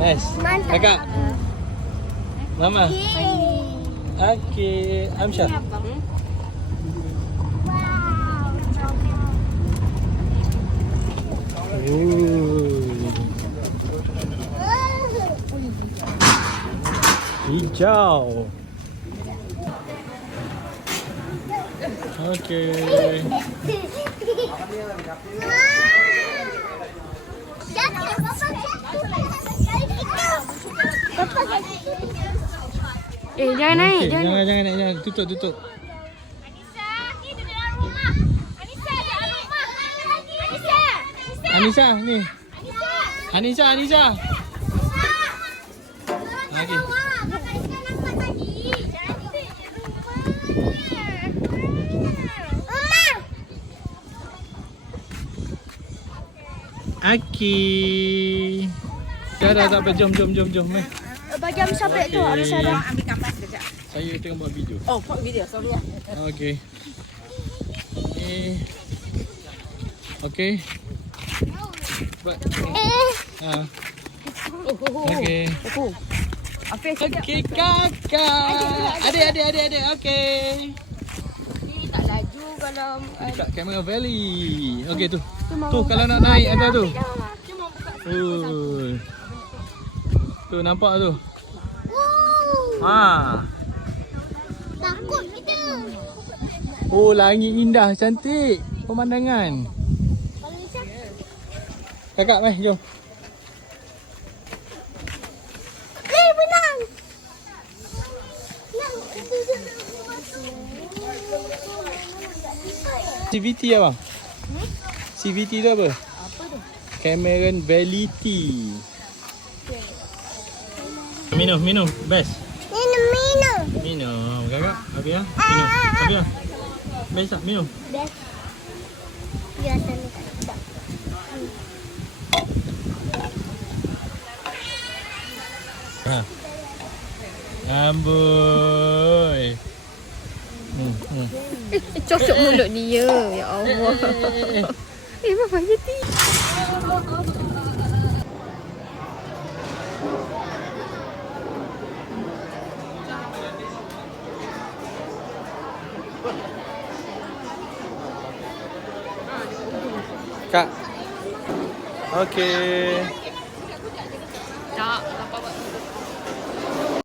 Nice. Mantap. Kakak. Mama. Okay. Amsyah. Hijau. Okay. Jangan naik. Okay, jangan naik, jangan. Tutup. Anissa, ni di dalam rumah. Anissa, dalam rumah. Anissa. Anissa ni. Anissa. Lagi. Aki. Dah tak apa. Jom. Bagi Ami sampai tu, Ami sadar. Ambil gambar sekejap. Saya tengah buat video. Oh, buat video. Sorry ya. Okay. Okay. Buat. Okay. Hafiz, Okay, kakak. Adik. Okay. Ni tak laju kalau Dekat kamera valley. Okay tu. Tu kalau nak naik ada tu. Tu nampak tu. Takut kita. Oh, langit indah, cantik. Pemandangan. Kakak, mai jom. Benang. CVT apa? CVT tu apa? apa tu? Cameron Valley Tea. Minum. Best. Minum. Kakak, habis ya? Minum. Habis ya? Best tak? Minum. Best. Biasa ni tak sedap. Amboi. Cocok mulut dia. Ya Allah. Bapa jadi. Kak. Okay.